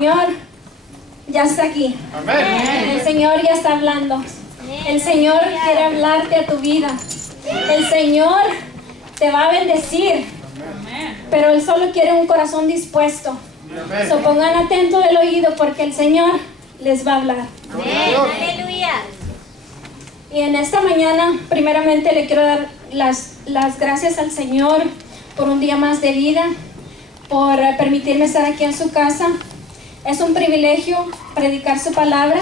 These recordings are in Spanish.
Señor ya está aquí. Amén. El Señor ya está hablando. El Señor quiere hablarte a tu vida. El Señor te va a bendecir. Pero Él solo quiere un corazón dispuesto. So, pongan atento del oído porque el Señor les va a hablar. Aleluya. Y en esta mañana, primeramente, le quiero dar las gracias al Señor por un día más de vida, por permitirme estar aquí en su casa. Es un privilegio predicar su palabra.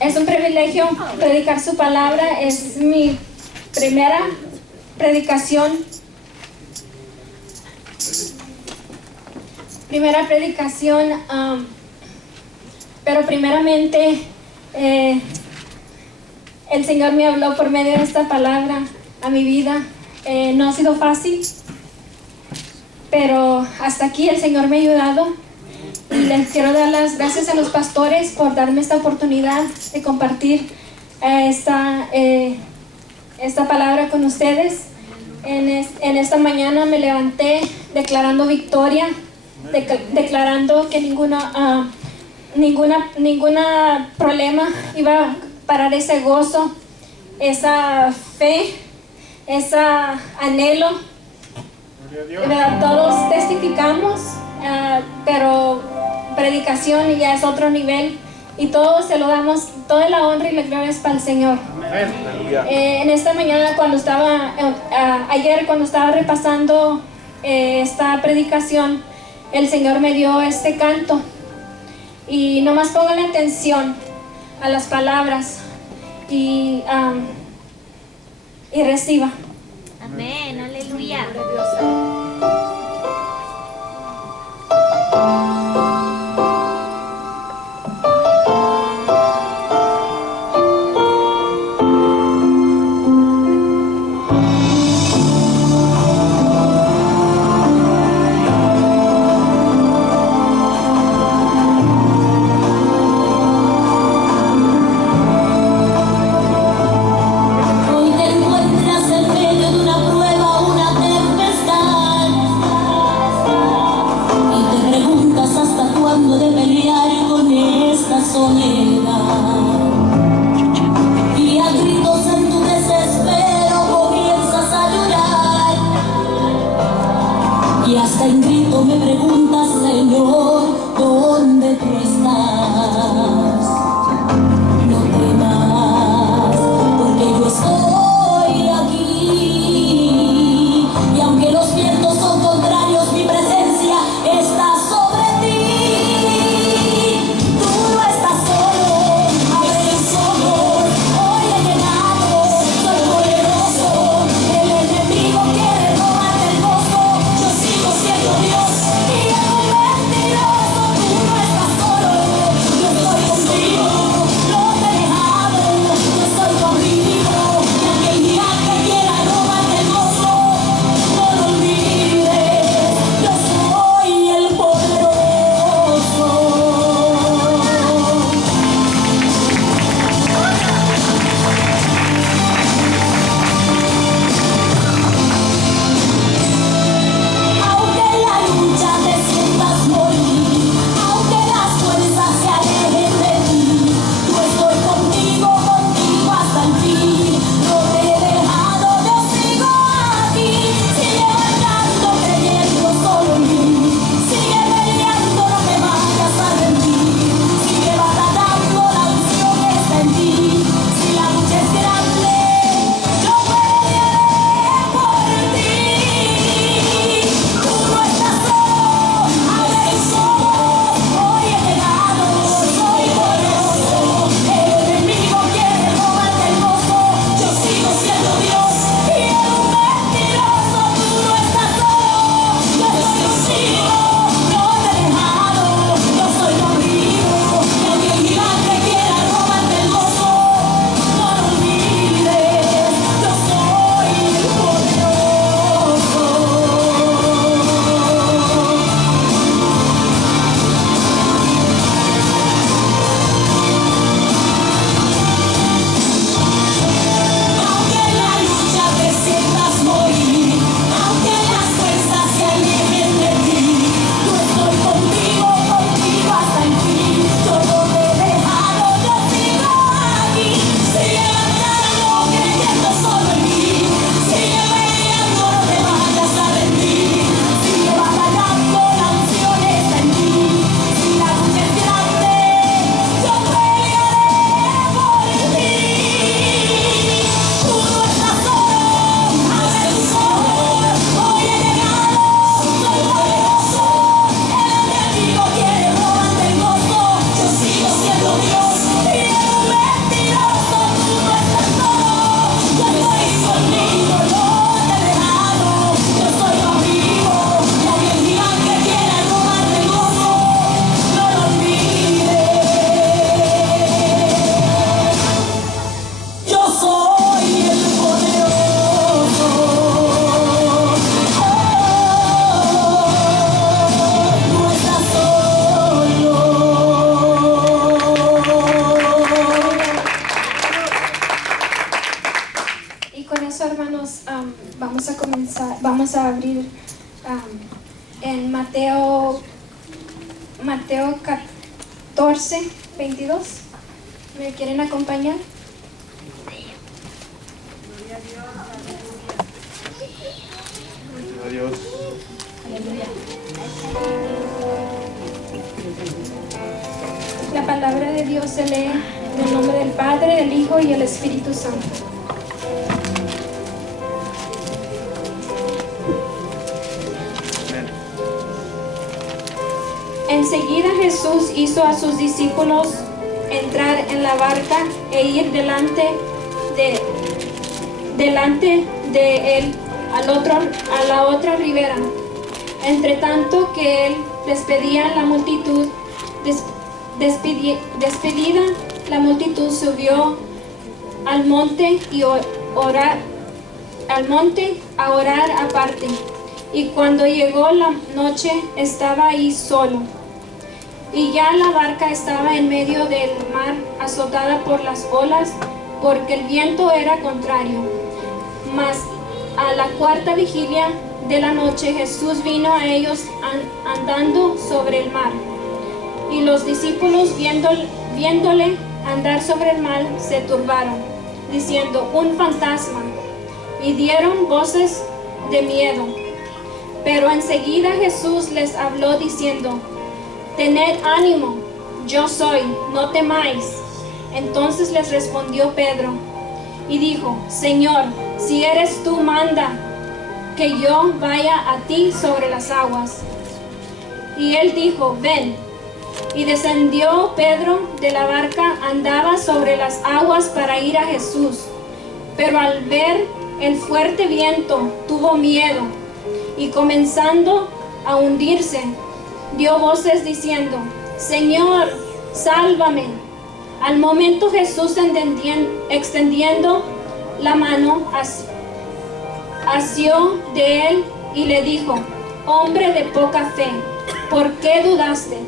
Es un privilegio predicar su palabra. Es mi primera predicación. Pero primeramente el Señor me habló por medio de esta palabra a mi vida. No ha sido fácil, pero hasta aquí el Señor me ha ayudado. Y les quiero dar las gracias a los pastores por darme esta oportunidad de compartir esta palabra con ustedes. En esta mañana me levanté declarando victoria, declarando que ninguna problema iba a parar ese gozo, esa fe, ese anhelo. Todos testificamos, pero predicación ya es otro nivel y todos se lo damos, toda la honra y la gloria es para el Señor. En esta mañana ayer cuando estaba repasando esta predicación, el Señor me dio este canto y nomás pongan atención a las palabras y reciba. Amén, aleluya. Hoy te encuentras en medio de una prueba, una tempestad, y te preguntas hasta cuándo de pelear con esta soledad. Y a gritos en tu desespero comienzas a llorar, y hasta en grito me preguntas, Señor, ¿dónde tú estás? No temas, porque yo estoy aquí. Y aunque los vientos son contrarios, mi presencia está sobre ti. Tú no estás solo, abre los ojos, hoy he llegado, soy poderoso. El enemigo quiere robarte el gozo, yo sigo siendo Dios y Él me bendirá. vamos a abrir en Mateo 14, 22. ¿Me quieren acompañar? Gloria a Dios. Aleluya. La palabra de Dios se lee en el nombre del Padre, del Hijo y del Espíritu Santo. Amén. Enseguida Jesús hizo a sus discípulos entrar en la barca e ir delante de él a la otra ribera. Entre tanto que él despedía a la multitud, despedida la multitud subió al monte a orar aparte. Y cuando llegó la noche estaba ahí solo. Y ya la barca estaba en medio del mar, azotada por las olas, porque el viento era contrario. Mas a la cuarta vigilia de la noche Jesús vino a ellos andando sobre el mar. Y los discípulos viéndole andar sobre el mar se turbaron, diciendo: un fantasma, y dieron voces de miedo. Pero enseguida Jesús les habló diciendo: tened ánimo, yo soy, no temáis. Entonces les respondió Pedro y dijo: Señor, si eres tú, manda que yo vaya a ti sobre las aguas. Y él dijo: ven. Y descendió Pedro de la barca, andaba sobre las aguas para ir a Jesús. Pero al ver el fuerte viento, tuvo miedo, y comenzando a hundirse, dio voces diciendo: Señor, sálvame. Al momento Jesús, extendiendo la mano, asió de él y le dijo: hombre de poca fe, ¿por qué dudaste?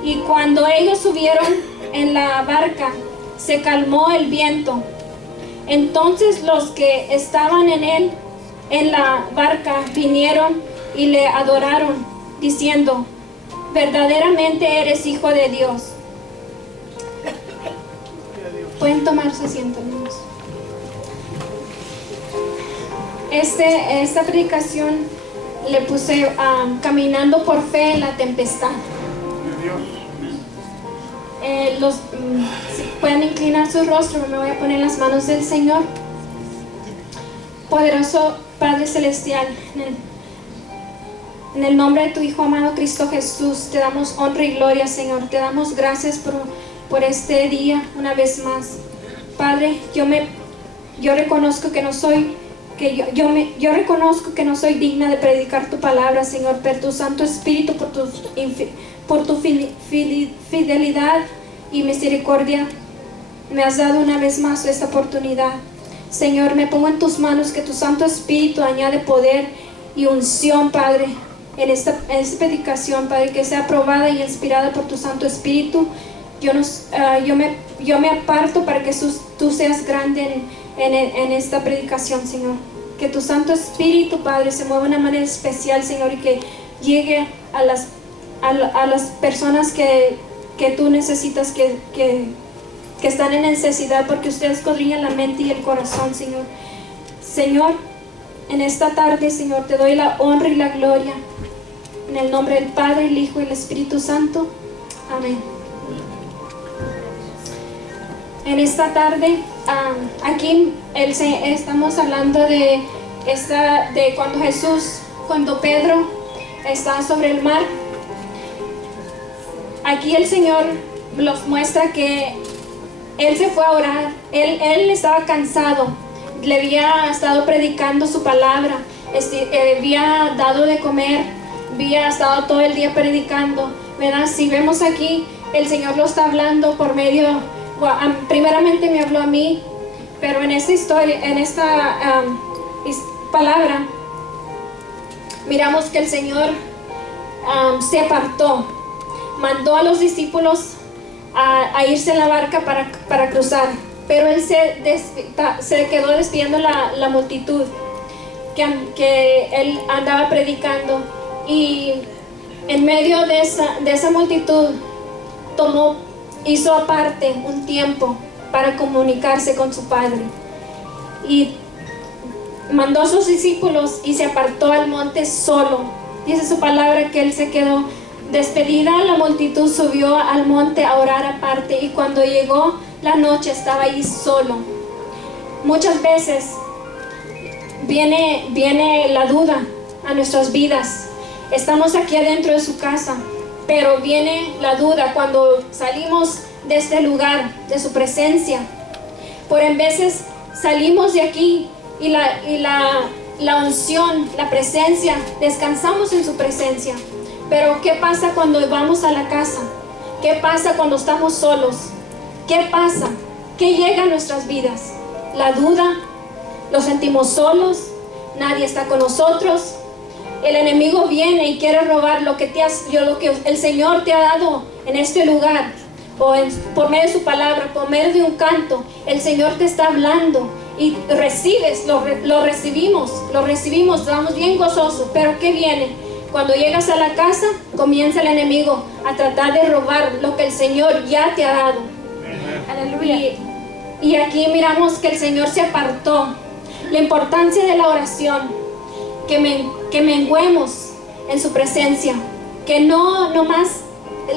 Y cuando ellos subieron en la barca, se calmó el viento. Entonces los que estaban en la barca vinieron y le adoraron, diciendo: verdaderamente eres Hijo de Dios. Pueden tomar su asiento, hermanos. Esta predicación le puse caminando por fe en la tempestad. Si pueden inclinar su rostro, me voy a poner en las manos del Señor. Poderoso Padre Celestial, en el nombre de tu Hijo amado Cristo Jesús, te damos honra y gloria, Señor. Te damos gracias por este día una vez más. Padre, yo reconozco que no soy yo reconozco que no soy digna de predicar tu palabra, Señor, pero tu Santo Espíritu, por tu fidelidad y misericordia, me has dado una vez más esta oportunidad. Señor, me pongo en tus manos, que tu Santo Espíritu añade poder y unción, Padre, en esta predicación, Padre, que sea aprobada y inspirada por tu Santo Espíritu. Yo me aparto para que tú seas grande en esta predicación, Señor. Que tu Santo Espíritu, Padre, se mueva de una manera especial, Señor, y que llegue a las personas que tú necesitas, que están en necesidad, porque ustedes escudriñan la mente y el corazón, Señor. Señor, en esta tarde, Señor, te doy la honra y la gloria. En el nombre del Padre, el Hijo y el Espíritu Santo. Amén. En esta tarde, aquí estamos hablando de cuando Pedro está sobre el mar. Aquí el Señor nos muestra que él se fue a orar. Él estaba cansado, le había estado predicando su palabra, había dado de comer, había estado todo el día predicando, ¿verdad? Si vemos aquí, el Señor lo está hablando por medio, primeramente me habló a mí, pero en esta historia, en esta palabra, miramos que el Señor se apartó, mandó a los discípulos a irse en la barca para cruzar, pero él se quedó despidiendo la multitud. que él andaba predicando, y en medio de esa multitud hizo aparte un tiempo para comunicarse con su Padre, y mandó a sus discípulos y se apartó al monte solo. Dice su palabra que él se quedó. Despedida la multitud, subió al monte a orar aparte, y cuando llegó la noche estaba ahí solo. Muchas veces viene la duda a nuestras vidas. Estamos aquí adentro de su casa, pero viene la duda cuando salimos de este lugar, de su presencia. Por en veces salimos de aquí y la unción, la presencia, descansamos en su presencia. Pero ¿qué pasa cuando vamos a la casa? ¿Qué pasa cuando estamos solos? ¿Qué pasa? ¿Qué llega a nuestras vidas? La duda, los sentimos solos, nadie está con nosotros. El enemigo viene y quiere robar lo que el Señor te ha dado en este lugar, por medio de su palabra, por medio de un canto. El Señor te está hablando y lo recibimos, estamos bien gozosos. Pero ¿qué viene? Cuando llegas a la casa, comienza el enemigo a tratar de robar lo que el Señor ya te ha dado. Aleluya. Y aquí miramos que el Señor se apartó. La importancia de la oración, que menguemos en su presencia, que no nomás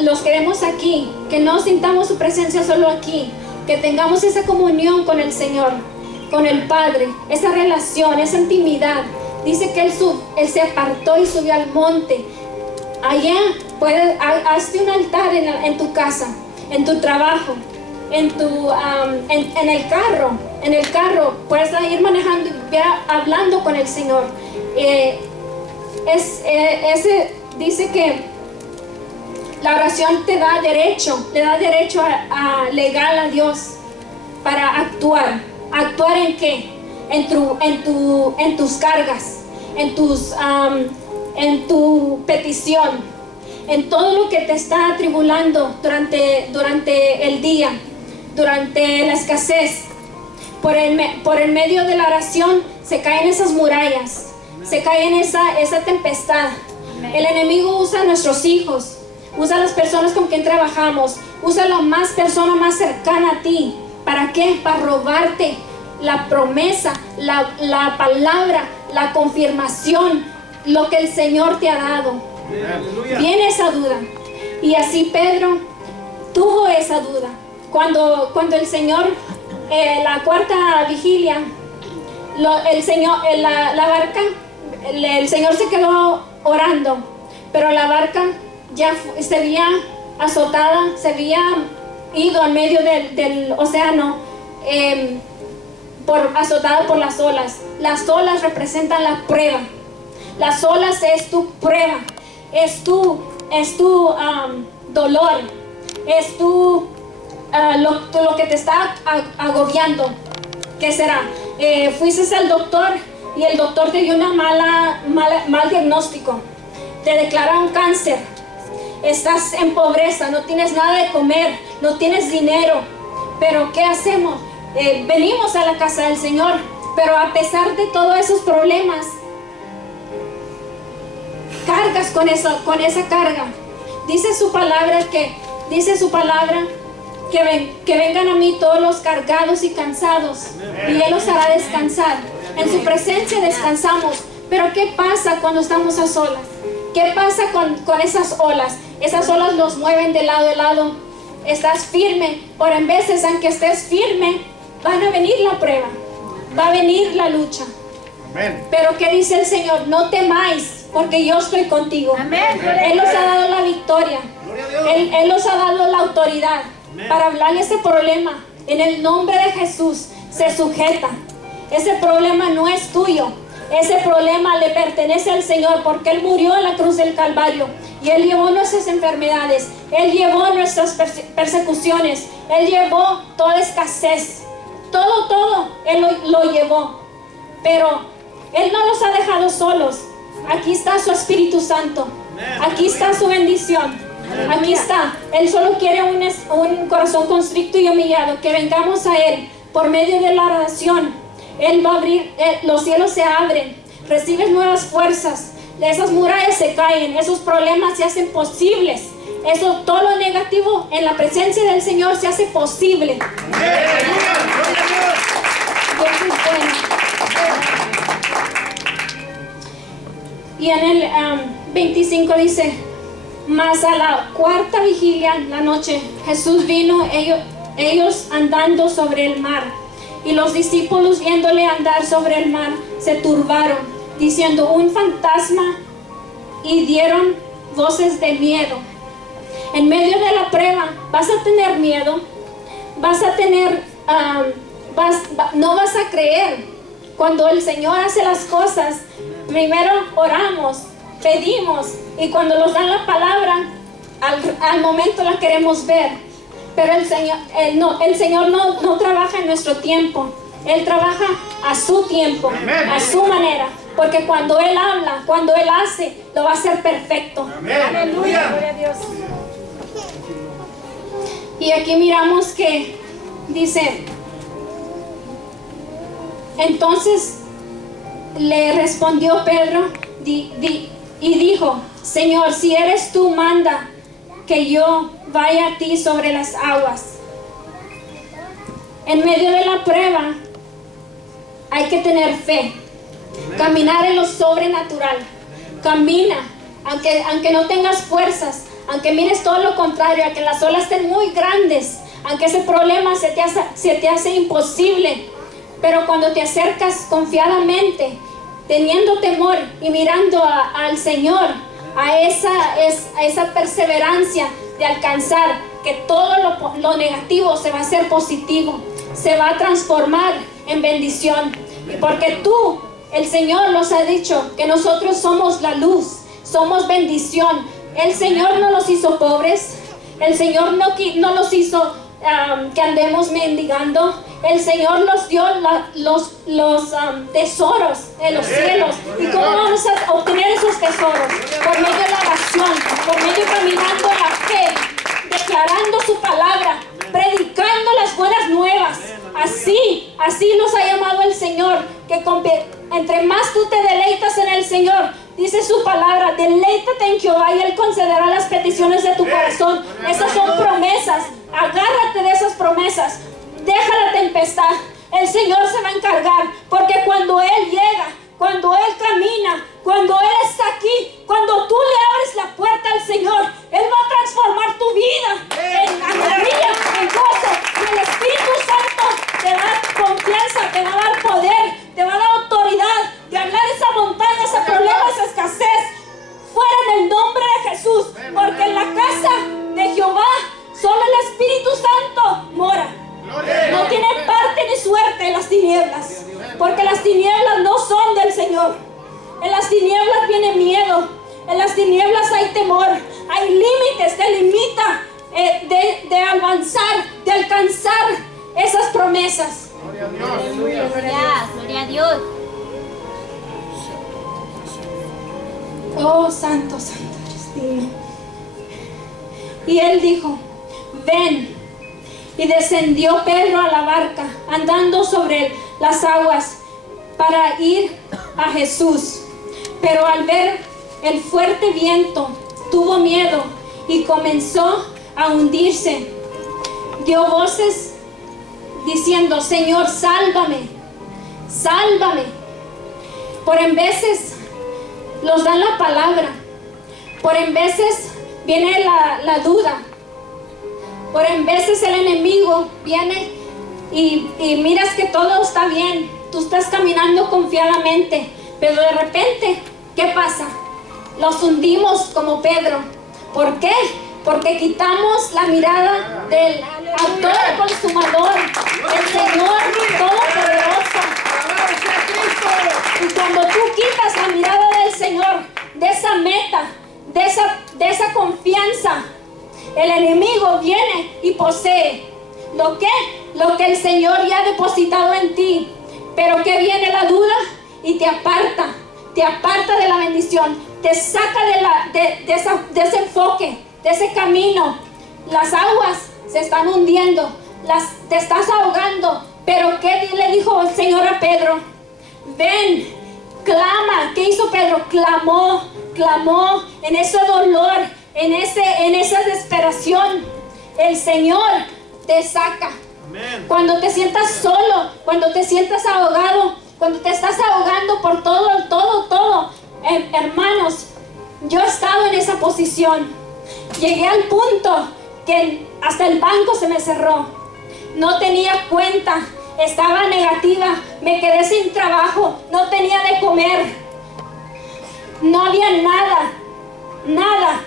los queremos aquí, que no sintamos su presencia solo aquí, que tengamos esa comunión con el Señor, con el Padre, esa relación, esa intimidad. Dice que él se apartó y subió al monte. Allá hazte un altar en tu casa, en tu trabajo, en el carro. En el carro puedes ir manejando y hablando con el Señor. Dice que la oración le da derecho legal a Dios para actuar. ¿Actuar en qué? En tus cargas, en tu petición, en todo lo que te está atribulando durante el día, durante la escasez. Por el medio de la oración se caen esas murallas, se cae esa tempestad. El enemigo usa a nuestros hijos, usa a las personas con quien trabajamos, usa a la persona más cercana a ti. ¿Para qué? Para robarte la promesa, la palabra, la confirmación, lo que el Señor te ha dado. Viene esa duda. Y así Pedro tuvo esa duda. Cuando el Señor, la cuarta vigilia, la barca, el Señor se quedó orando, pero la barca ya se había azotada, se había ido en medio del océano, azotada por las olas. Las olas representan la prueba. Las olas es tu prueba, es tu dolor, es lo que te está agobiando. ¿Qué será? Fuiste al doctor y el doctor te dio mal diagnóstico, te declara un cáncer, estás en pobreza, no tienes nada de comer, no tienes dinero. Pero ¿qué hacemos? Venimos a la casa del Señor, pero a pesar de todos esos problemas, cargas con esa carga. Dice su palabra que vengan a mí todos los cargados y cansados, y Él los hará descansar. En su presencia descansamos. Pero ¿qué pasa cuando estamos a solas? ¿Qué pasa con esas olas? Esas olas los mueven de lado a lado. Estás firme, por en veces, aunque estés firme, van a venir la prueba, va a venir la lucha. Amén. Pero ¿qué dice el Señor? No temáis, porque yo estoy contigo. Amén. Él os ha dado la victoria. Él os ha dado la autoridad. Amén. Para hablarle ese problema. En el nombre de Jesús se sujeta. Ese problema no es tuyo. Ese problema le pertenece al Señor, porque Él murió en la cruz del Calvario y Él llevó nuestras enfermedades, Él llevó nuestras persecuciones, Él llevó toda escasez, todo Él lo llevó. Pero Él no los ha dejado solos. Aquí está su Espíritu Santo, aquí está su bendición, aquí está. Él solo quiere un corazón constricto y humillado, que vengamos a Él por medio de la oración. Él va a abrir, los cielos se abren, recibes nuevas fuerzas. Esas murallas se caen, esos problemas se hacen posibles. Eso, todo lo negativo en la presencia del Señor se hace posible. Dios es bueno. Y en el 25 dice: mas a la cuarta vigilia, la noche, Jesús vino, ellos andando sobre el mar. Y los discípulos, viéndole andar sobre el mar, se turbaron, diciendo: un fantasma, y dieron voces de miedo. En medio de la prueba vas a tener miedo, vas a tener, no vas a creer. Cuando el Señor hace las cosas, primero oramos, pedimos, y cuando nos dan la palabra, al momento la queremos ver. Pero el Señor no trabaja en nuestro tiempo. Él trabaja a su tiempo, a su manera. Porque cuando Él habla, cuando Él hace, lo va a hacer perfecto. Aleluya, gloria a Dios. Y aquí miramos que dice: entonces le respondió Pedro y dijo: Señor, si eres tú, manda que yo vaya a ti sobre las aguas. En medio de la prueba hay que tener fe, caminar en lo sobrenatural. Camina, aunque no tengas fuerzas, aunque mires todo lo contrario, aunque las olas estén muy grandes, aunque ese problema se te hace imposible. Pero cuando te acercas confiadamente, teniendo temor y mirando al Señor, a esa perseverancia de alcanzar que todo lo negativo se va a hacer positivo, se va a transformar en bendición. Porque tú, el Señor nos ha dicho que nosotros somos la luz, somos bendición. El Señor no nos hizo pobres, el Señor no nos hizo que andemos mendigando. El Señor nos dio los tesoros de los cielos. ¿Y cómo vamos a obtener esos tesoros? Por medio de la oración, por medio caminando en la fe, declarando su palabra, predicando las buenas nuevas. Así nos ha llamado el Señor, que entre más tú te deleitas en el Señor, dice su palabra: deleítate en Jehová y Él concederá las peticiones de tu corazón. Esas son promesas. Agárrate de esas promesas. Deja la tempestad. El Señor se va a encargar, porque cuando Él llega, cuando Él camina, cuando Él está aquí, cuando tú le abres la puerta al Señor, Él va a transformar tu vida en alegría, en gozo. Y el Espíritu Santo te va a dar confianza, te va a dar poder, te va a dar autoridad de hablar esa montaña, ese problema, esa escasez, fuera en el nombre de Jesús. Porque en la casa de Jehová solo el Espíritu Santo mora. No tiene parte ni suerte en las tinieblas, porque las tinieblas no son del Señor. En las tinieblas viene miedo, en las tinieblas hay temor, hay límites, te limita de avanzar, de alcanzar esas promesas. Gloria a Dios. Gloria a Dios. Oh, santo, santo eres digno. Y Él dijo: ven. Y descendió Pedro a la barca, andando sobre las aguas, para ir a Jesús. Pero al ver el fuerte viento, tuvo miedo y comenzó a hundirse. Dio voces diciendo: Señor, sálvame, sálvame. Por en veces nos dan la palabra, por en veces viene la duda. Por en veces el enemigo viene y miras que todo está bien, tú estás caminando confiadamente, pero de repente, ¿qué pasa? Los hundimos como Pedro. ¿Por qué? Porque quitamos la mirada del autor consumador, el Señor Todopoderoso. Y cuando tú quitas la mirada del Señor, de esa meta, de esa confianza, el enemigo viene y posee lo que el Señor ya ha depositado en ti. Pero que viene la duda y te aparta de la bendición, te saca de ese enfoque, de ese camino. Las aguas se están hundiendo, te estás ahogando. Pero ¿qué le dijo el Señor a Pedro? Ven, clama. ¿Qué hizo Pedro? Clamó en ese dolor, en esa desesperación. El Señor te saca. Amén. Cuando te sientas solo, cuando te sientas ahogado, cuando te estás ahogando por todo, hermanos, yo he estado en esa posición. Llegué al punto que hasta el banco se me cerró. No tenía cuenta, estaba negativa, me quedé sin trabajo, no tenía de comer, no había nada.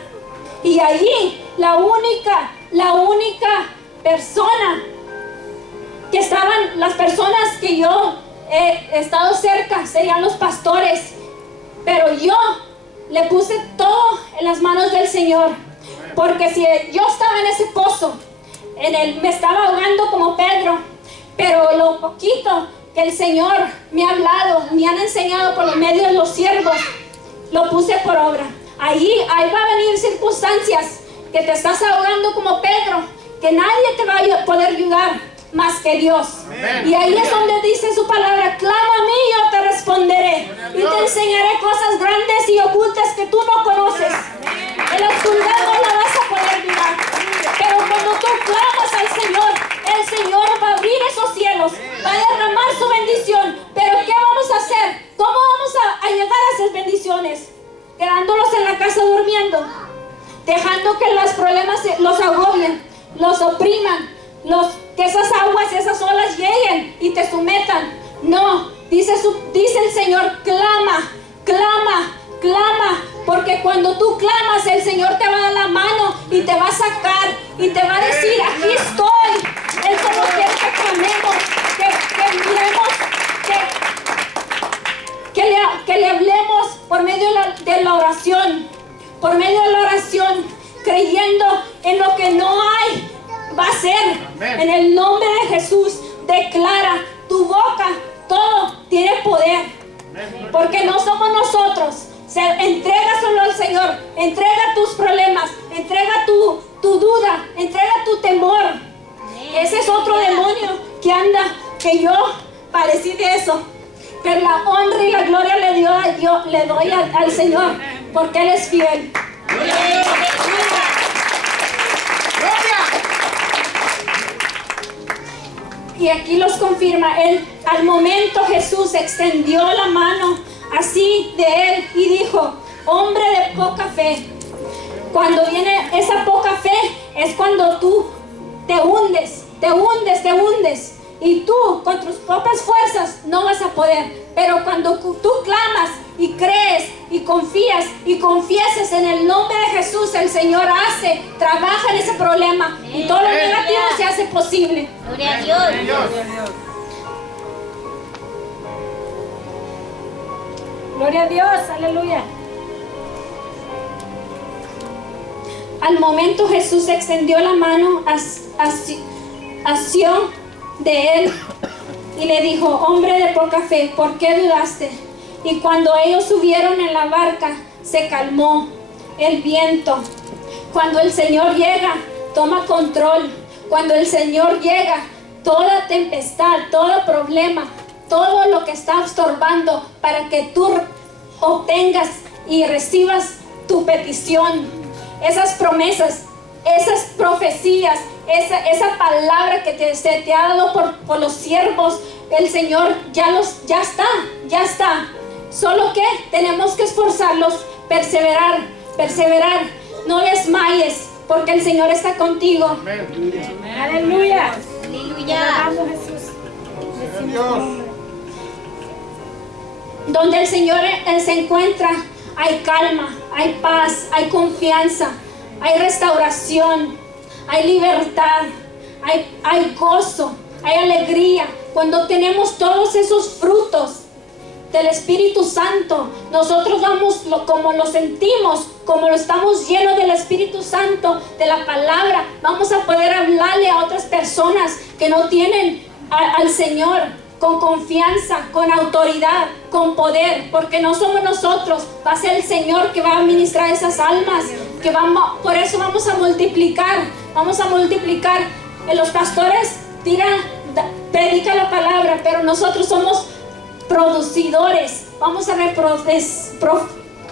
Y allí la única persona que estaban, las personas que yo he estado cerca serían los pastores, pero yo le puse todo en las manos del Señor, porque si yo estaba en ese pozo, me estaba ahogando como Pedro, pero lo poquito que el Señor me ha hablado, me han enseñado por medio de los siervos, lo puse por obra. Ahí va a venir circunstancias que te estás ahogando como Pedro, que nadie te va a poder ayudar más que Dios. Amén. Y ahí es donde dice su palabra: clama a mí y yo te responderé, y te enseñaré cosas grandes y ocultas que tú no conoces. En la oscuridad no la vas a poder mirar, pero cuando tú clamas al Señor, el Señor va a abrir esos cielos, va a derramar su bendición. Pero ¿qué vamos a hacer? ¿Cómo vamos a llegar a esas bendiciones? Quedándolos en la casa durmiendo, dejando que los problemas los agobien, los opriman, que esas aguas, esas olas lleguen y te sometan. No, dice el Señor: clama, porque cuando tú clamas, el Señor te va a dar la mano y te va a sacar y te va a decir: aquí estoy. Él solo quiere que clamemos, que miremos, que le hablemos por medio de la oración, creyendo en lo que no hay, va a ser. Amén. En el nombre de Jesús, declara: tu boca, todo tiene poder. Amén. Porque no somos nosotros. Entrégaselo al Señor, entrega tus problemas, entrega tu duda, entrega tu temor. Amén. Ese es otro demonio que anda, que yo padecí de eso. Pero la honra y la gloria le doy al Señor, porque Él es fiel. Y aquí los confirma. Al momento Jesús extendió la mano así de él y dijo: hombre de poca fe. Cuando viene esa poca fe es cuando tú te hundes. Y tú con tus propias fuerzas no vas a poder. Pero cuando tú clamas y crees y confías y confiesas en el nombre de Jesús, el Señor trabaja en ese problema. Amén. Y todo lo negativo se hace posible. Gloria a Dios. Gloria a Dios, aleluya. Al momento Jesús extendió la mano hacia de él y le dijo: hombre de poca fe, ¿por qué dudaste? Y cuando ellos subieron en la barca, se calmó el viento. Cuando el Señor llega, toma control. Cuando el Señor llega, toda tempestad, todo problema, todo lo que está estorbando para que tú obtengas y recibas tu petición, esas promesas, esas profecías, esa palabra que se te ha dado por los siervos, el Señor ya está. Solo que tenemos que esforzarlos, perseverar. No desmayes, porque el Señor está contigo. Amén. Aleluya. Aleluya. Donde el Señor se encuentra, hay calma, hay paz, hay confianza, hay restauración, hay libertad, hay gozo, hay alegría. Cuando tenemos todos esos frutos del Espíritu Santo, nosotros vamos, como lo sentimos, como lo estamos llenos del Espíritu Santo, de la palabra, vamos a poder hablarle a otras personas que no tienen al Señor con confianza, con autoridad, con poder, porque no somos nosotros, va a ser el Señor que va a ministrar esas almas, por eso vamos a multiplicar. Los pastores predican la palabra, pero nosotros somos producidores, vamos a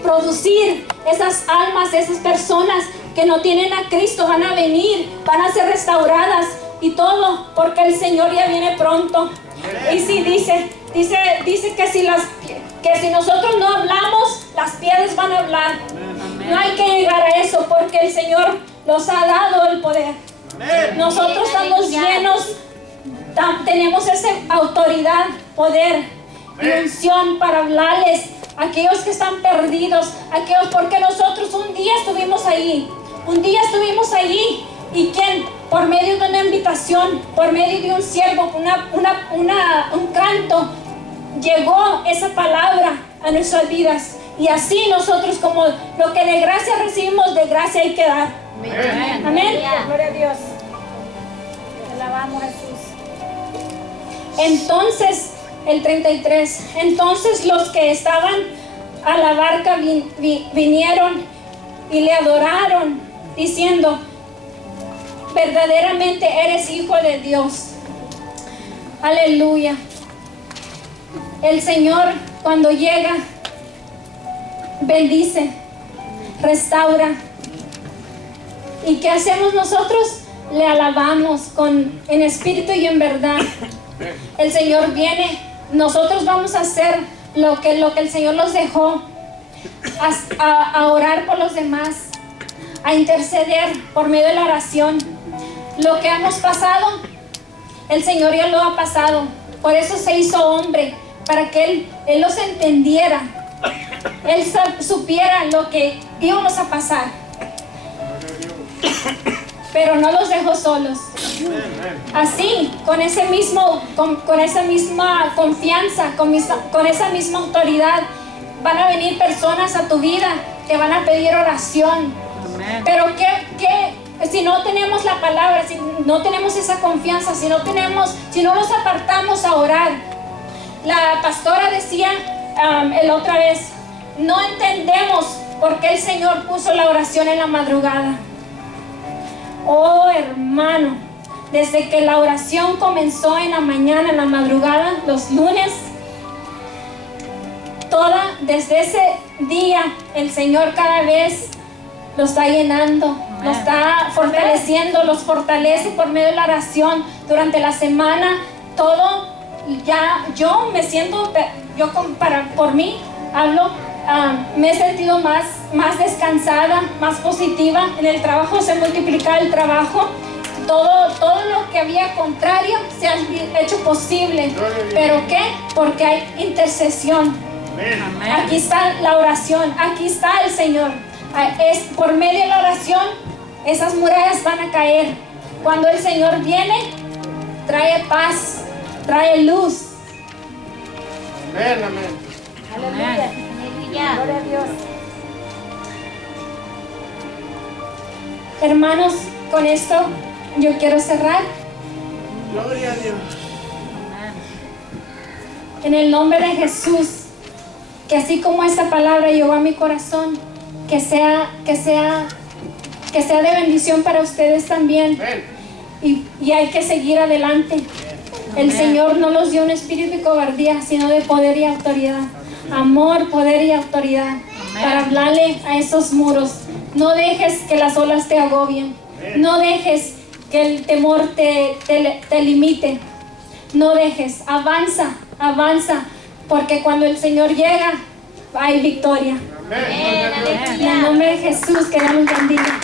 producir esas almas, esas personas que no tienen a Cristo, van a venir, van a ser restauradas y todo, porque el Señor ya viene pronto. Y si dice que si nosotros no hablamos, las piedras van a hablar. No hay que llegar a eso, porque el Señor nos ha dado el poder. Nosotros estamos llenos, tenemos esa autoridad, poder y unción para hablarles a aquellos que están perdidos, porque nosotros un día estuvimos allí, y ¿quién? Por medio de una invitación, por medio de un siervo, un canto, llegó esa palabra a nuestras vidas. Y así nosotros, como lo que de gracia recibimos, de gracia hay que dar. Amén. Gloria a Dios. Alabamos a Jesús. Entonces, el 33. Entonces los que estaban a la barca vinieron y le adoraron, diciendo: verdaderamente eres hijo de Dios. Aleluya. El Señor, cuando llega, bendice, restaura. ¿Y qué hacemos nosotros? Le alabamos en espíritu y en verdad. El Señor viene, nosotros vamos a hacer lo que el Señor nos dejó, a orar por los demás, a interceder por medio de la oración. Lo que hemos pasado, el Señor ya lo ha pasado. Por eso se hizo hombre, para que Él los entendiera, Él supiera lo que íbamos a pasar. Pero no los dejó solos. Así, con esa misma confianza, con esa misma autoridad, van a venir personas a tu vida que van a pedir oración. Pero si no tenemos la palabra, si no tenemos esa confianza, si no nos apartamos a orar. La pastora decía la otra vez, no entendemos por qué el Señor puso la oración en la madrugada. Oh, hermano, desde que la oración comenzó en la mañana, en la madrugada, los lunes, desde ese día, el Señor cada vez los está llenando, los está fortaleciendo, los fortalece por medio de la oración durante la semana. Todo, ya yo me siento, por mí hablo, me he sentido más descansada, más positiva. En el trabajo se multiplica el trabajo. Todo lo que había contrario se ha hecho posible. ¿Pero qué? Porque hay intercesión. Aquí está la oración, aquí está el Señor. Es por medio de la oración, esas murallas van a caer. Cuando el Señor viene, trae paz, trae luz. Amén, amén. Aleluya. Gloria a Dios. Hermanos, con esto yo quiero cerrar. Gloria a Dios. En el nombre de Jesús, que así como esta palabra llegó a mi corazón, que sea de bendición para ustedes también. Y hay que seguir adelante. El Señor no nos dio un espíritu de cobardía, sino de poder y autoridad. Amor, poder y autoridad. Para hablarle a esos muros. No dejes que las olas te agobien. No dejes que el temor te limite. No dejes, avanza, porque cuando el Señor llega, hay victoria. En el nombre de Jesús, que Dios nos bendiga.